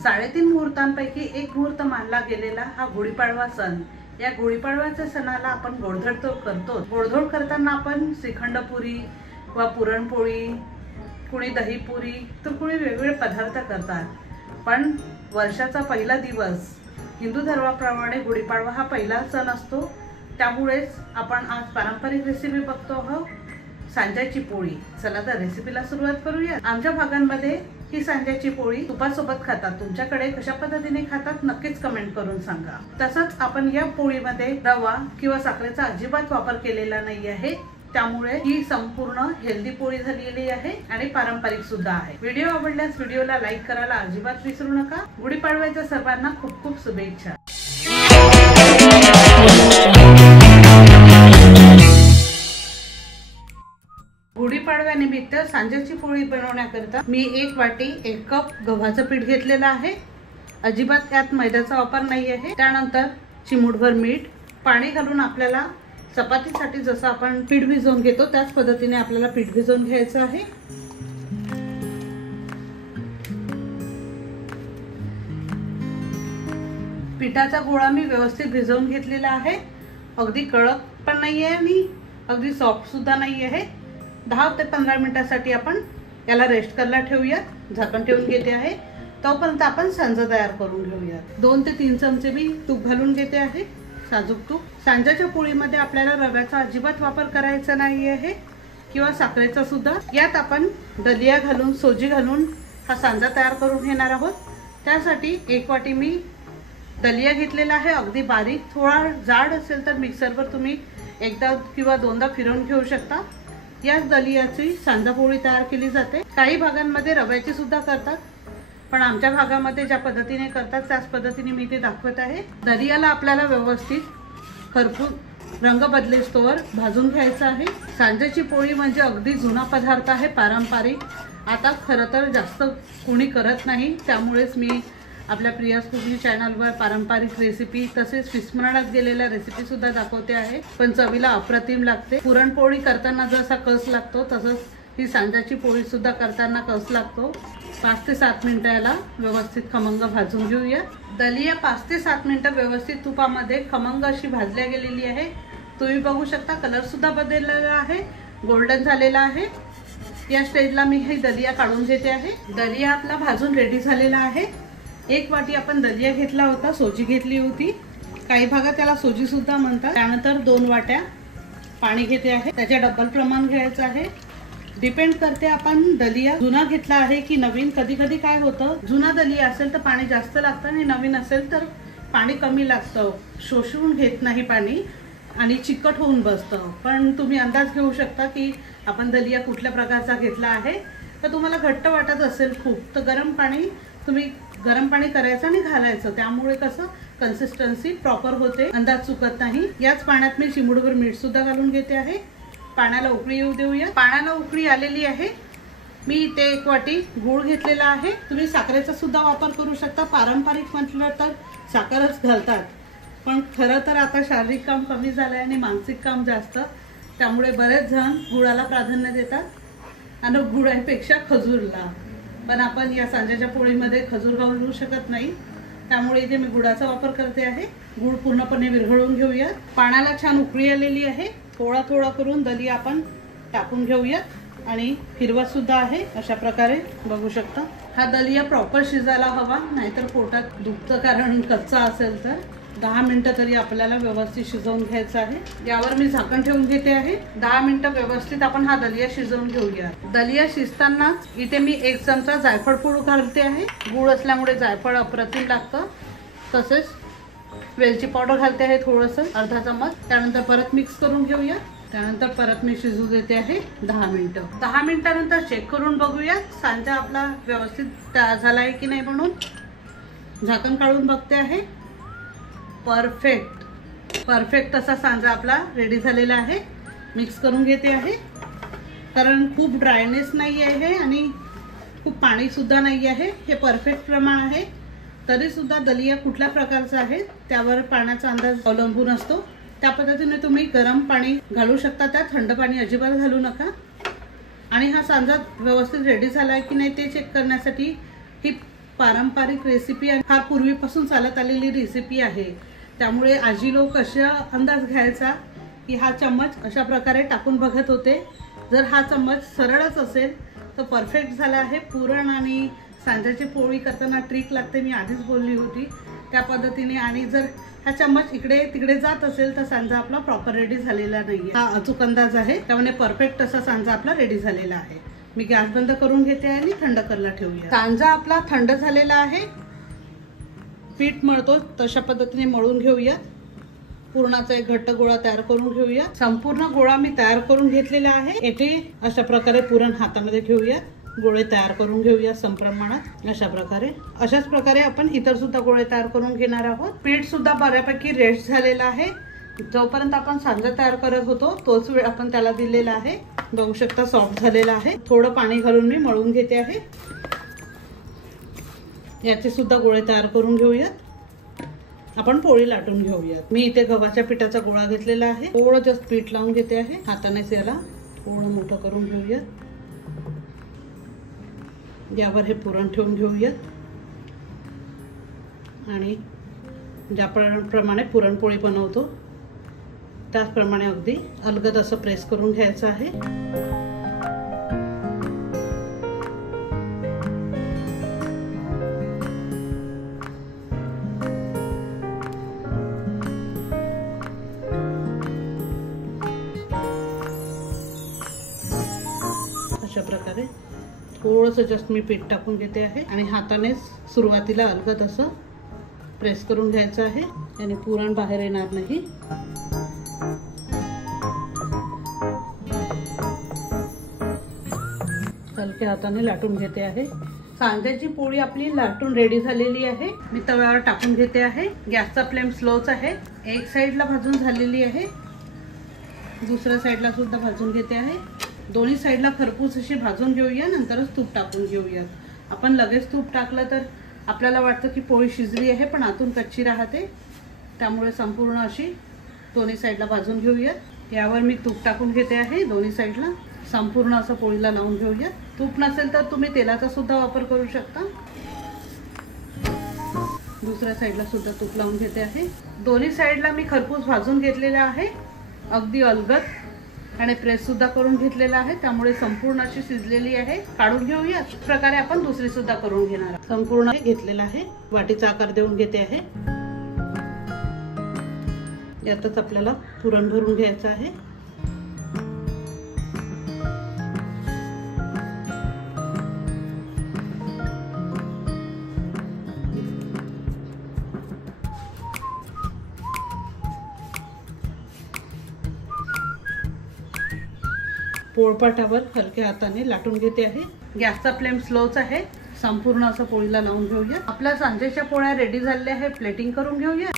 3.5 मुहूर्तांपैकी एक मुहूर्त मानला गेलेला हा गुढीपाडवा सण। या गुढीपाडव्याच्या सणाला आपण गोडधोड करतो। गोडधोड करताना आपण श्रीखंडपुरी व पुरणपोळी, कुणी दहीपुरी तर कुणी वेगवेगळे पदार्थ करतात। पण वर्षाचा पहिला दिवस हिंदू धर्माप्रमाणे गुढीपाडवा हा पहिला सण असतो। त्यामुळेच आपण आज पारंपरिक रेसिपी बघतो आहोत, सांज्याची पोळी। चला तर रेसिपीला सुरुवात करूया। आमच्या भागांमध्ये ही सांज्याची पोळी तुपासोबत खातात। तुमच्याकडे कशा पद्धतीने खातात नक्कीच कमेंट करून सांगा। तसंच आपण या पोळीमध्ये रवा किंवा साखरेचा अजिबात वापर केलेला नाही आहे, त्यामुळे ही संपूर्ण हेल्दी पोळी झालेली आहे आणि पारंपरिक सुद्धा आहे। व्हिडिओ आवडल्यास व्हिडिओला लाईक करायला अजिबात विसरू नका। गुढीपाडव्याच्या सर्वांना खूप खूप शुभेच्छा। गुढीपाडव्यानिमित्त सांज्याची पोळी बनवण्याकरता मी 1 वाटी 1 कप गव्हाचं पीठ घेतलेलं आहे। अजिबात त्यात मैद्याचा वापर नाही आहे। त्यानंतर चिमूटभर मीठ, पाणी घालून आपल्याला चपातीसाठी जसं आपण पीठ भिजवून घेतो त्याच पद्धतीने आपल्याला पीठ भिजवून घ्यायचं आहे। पिठाचा गोळा मी व्यवस्थित भिजवून घेतलेला आहे। अगदी कडक पण नाही आहे आणि अगदी सॉफ्ट सुद्धा नाही आहे। 10 ते 15 मिनिटांसाठी आपण याला रेस्ट करायला ठेवूया। झाकण ठेवून घेते आहे। तोपर्यंत आपण सांजा तयार करून घेऊया। 2 ते 3 चमचे मी तूप घालून घेते आहे, साजूक तूप। सांज्याच्या पोळीमध्ये आपल्याला रव्याचा अजिबात वापर करायचा नाही आहे किंवा साखरेचा सुद्धा। यात आपण दलिया घालून, सोजी घालून हा सांजा तयार करून घेणार आहोत। त्यासाठी 1 वाटी मी दलिया घेतलेला आहे, अगदी बारीक। थोडा जाड असेल तर मिक्सरवर तुम्ही एकदा किंवा दोनदा फिरवून घेऊ शकता। या दलियाची सांजा पोळी तयार केली जाते। काही भागांमध्ये रव्याची सुद्धा करतात, पण आमच्या भागामध्ये ज्या पद्धतीने करतात त्याच पद्धतीने मी ते दाखवत आहे। दलियाला आपल्याला व्यवस्थित खरपूस रंग बदलेस्तोवर भाजून घ्यायचं आहे। सांज्याची पोळी म्हणजे अगदी जुना पदार्थ आहे, पारंपरिक। आता खरं तर जास्त कोणी करत नाही, त्यामुळेच मी आपल्या प्रियाज कुकिंग चॅनलवर पारंपरिक रेसिपी तसेच विस्मरणात गेलेल्या रेसिपी सुद्धा दाखवते आहे। पण चवीला अप्रतिम लागते। पुरणपोळी करताना जसा कस लागतो तसंच ही सांज्याची पोळी सुद्धा करताना कस लागतो। 5 ते 7 मिनिटं याला व्यवस्थित खमंग भाजून घेऊया। दलिया 5 ते 7 मिनिटं व्यवस्थित तुपामध्ये खमंग अशी भाजल्या गेलेली आहे। तुम्ही बघू शकता कलर सुद्धा बदललेला आहे, गोल्डन झालेला आहे। या स्टेजला मी ही दलिया काढून घेते आहे। दलिया आपला भाजून रेडी झालेला आहे। 1 वाटी आपण दलिया घेतला होता, सोजी घेतली होती, काही भागात त्याला सोजी सुद्धा म्हणतात। त्यानंतर 2 वाट्या पाणी घेते आहे, त्याचे डबल प्रमाण घ्यायचं आहे। डिपेंड करते आपण दलिया जुना घेतला आहे की नवीन। कधी कधी काय होतं, जुना दलिया असेल तर पाणी जास्त लागतं आणि नवीन असेल तर पाणी कमी लागतं, शोषून घेत नाही पाणी आणि चिकट होऊन बसतं। पण तुम्ही अंदाज घेऊ शकता की आपण दलिया कुठल्या प्रकारचा घेतला आहे। तर तुम्हाला घट्ट वाटत असेल खूप तर गरम पाणी करायचं आणि घालायचं, त्यामुळे कसं कन्सिस्टन्सी प्रॉपर होते, अंदाज चुकत नाही। याच पाण्यात मी चिमूटभर मीठ सुद्धा घालून घेते आहे। पाण्याला उकळी येऊ देऊया। पाण्याला उकळी आलेली आहे। मी इथे 1 वाटी गूळ घेतलेला आहे। तुम्ही साखरेचा सुद्धा वापर करू शकता। पारंपरिक म्हटलं तर साखरच घालतात, पण खरं तर आता शारीरिक काम कमी झालं आहे आणि मानसिक काम जास्त, त्यामुळे बरेच जण गुळाला प्राधान्य देतात आणि गुळापेक्षा खजूरला। पण आपण या सांज्याच्या पोळीमध्ये खजूर घालू शकत नाही, त्यामुळे इथे मी गुळाचा वापर करते आहे। गुळ पूर्णपणे विरघळून घेऊया। पाण्याला छान उकळी आलेली आहे। थोडा थोडा करून दलिया आपण टाकून घेऊयात आणि फिरवत सुद्धा आहे। अशा प्रकारे बघू शकता। हा दलिया प्रॉपर शिजायला हवा, नाहीतर पोटात दुखतं, कारण कच्चा असेल तर। 10 मिनिटं तरी आपल्याला व्यवस्थित शिजवून घ्यायचं आहे। यावर मी झाकण ठेवून घेते आहे। 10 मिनिटं व्यवस्थित आपण हा दलिया शिजवून घेऊया। दलिया शिजताना इथे मी 1 चमचा जायफळ पूड घालते आहे। गूळ असल्यामुळे जायफळ अप्रतिम लागतं। तसेच वेलची पावडर घालते आहे थोडंसं, अर्धा चमच। त्यानंतर परत मिक्स करून घेऊया। त्यानंतर परत मी शिजू देते आहे 10 मिनिटं। 10 मिनिटानंतर चेक करून बघूया सांजा आपला व्यवस्थित तयार झाला आहे की नाही म्हणून। झाकण काढून बघते आहे। परफेक्ट असा सांजा आपला रेडी झालेला आहे। मिक्स करून घेते आहे, कारण खूप ड्रायनेस नाही आहे आणि खूप पाणी सुद्धा नाही आहे। हे परफेक्ट प्रमाण आहे। तरी सुद्धा दलिया कुठल्या प्रकारचा आहे त्यावर पाण्याचा अंदाज अवलंबून असतो। त्या पद्धतीने तुम्ही गरम पाणी घालू शकता, त्यात थंड पाणी अजिबात घालू नका। आणि हा सांजा व्यवस्थित रेडी झाला आहे की नाही ते चेक करण्यासाठी ही पारंपरिक रेसिपी आणि फार पूर्वीपासून चालत आलेली रेसिपी आहे। त्यामुळे आजी लोक अशा अंदाज घ्यायचा की हा चम्मच अशा प्रकारे टाकून बघत होते। जर हा चम्मच सरळच असेल तर परफेक्ट झाला आहे। पुरण आणि सांजाची पोळी करताना ट्रिक लागते, मी आधीच बोलली होती त्या पद्धतीने। आणि जर हा चम्मच इकडे तिकडे जात असेल तर सांजा आपला प्रॉपर रेडी झालेला नाहीये। हा अचूक अंदाज आहे, त्यामुळे परफेक्ट असा सांजा आपला रेडी झालेला आहे। मी गॅस बंद करून घेते आणि थंड करायला ठेवूया। सांजा आपला थंड झालेला आहे। पीठ मळतो तशा पद्धतीने मळून घेऊया। पुरणाचा एक घट्ट गोळा तयार करून घेऊया। संपूर्ण गोळा मी तयार करून घेतलेला आहे। येथे अशा प्रकारे पुरण हातामध्ये घेऊया, गोळे तयार करून घेऊया समप्रमाणात। अशाच प्रकारे आपण इतर सुद्धा गोळे तयार करून घेणार आहोत। पीठ सुद्धा बऱ्यापैकी रेस्ट झालेला आहे। जोपर्यंत आपण सांजा तयार करत होतो तोच वेळ आपण त्याला दिलेला आहे। बघू शकता सॉफ्ट झालेला आहे। थोडं पाणी घालून मी मळून घेते आहे। याचे सुद्धा गोळे तयार करून घेऊयात। आपण पोळी लाटून घेऊयात। मी इथे गव्हाच्या पिठाचा गोळा घेतलेला आहे। थोडं जास्त पीठ लावून घेते आहे। हातानेच याला थोडं मोठं करून घेऊयात। यावर हे पुरण ठेवून घेऊयात आणि ज्याप्रमाणे पुरणपोळी बनवतो त्याचप्रमाणे अगदी अलगद असं प्रेस करून घ्यायचं आहे। अशा प्रकारे थोडंसं जस्ट मी पीठ टाकून घेते आहे आणि हातानेच सुरुवातीला अलगद असं प्रेस करून घ्यायचं आहे, याने पुरण बाहेर येणार नाही। हलक्या हाताने लाटून घेते आहे। सांजाची पोळी आपली लाटून रेडी झालेली आहे। मी तव्यावर टाकून घेते आहे। गॅसचा फ्लेम स्लोच आहे। एक साईडला भाजून झालेली आहे, दुसऱ्या साईडला सुद्धा भाजून घेते आहे। दोन्ही साईडला खरपूस अशी भाजून घेऊया, नंतरच तूप टाकून घेऊया। आपण लगेच तूप टाकलं तर आपल्याला वाटतं की पोळी शिजली आहे पण आतून कच्ची राहते, त्यामुळे संपूर्ण अशी दोन्ही साईडला भाजून घेऊया। यावर मी तूप टाकून घेते आहे। दोन्ही साईडला संपूर्ण असं पोळीला लावून घेऊया। तूप नसेल तर तुम्ही तेलाचा सुद्धा वापर करू शकता। दुसऱ्या साईडला सुद्धा तूप लावून घेते आहे। दोन्ही साईडला मी खरपूस भाजून घेतलेला आहे, अगदी अलगद, आणि प्रेस सुद्धा करून घेतलेला आहे, त्यामुळे संपूर्ण अशी शिजलेली आहे। काढून घेऊया। अशा प्रकारे आपण दुसरी सुद्धा करून घेणार आहोत। संपूर्ण घेतलेला आहे। वाटीचा आकार देऊन घेते आहे। यातच आपल्याला पुरण भरून घ्यायचं आहे। पोळपाटावर हलक्या हाताने लाटून घेते आहे। गॅसचा फ्लेम स्लोच आहे। संपूर्ण असं पोळीला लावून घेऊया। आपल्या सांजेच्या पोळ्या रेडी झालेल्या आहे। प्लेटिंग करून घेऊया।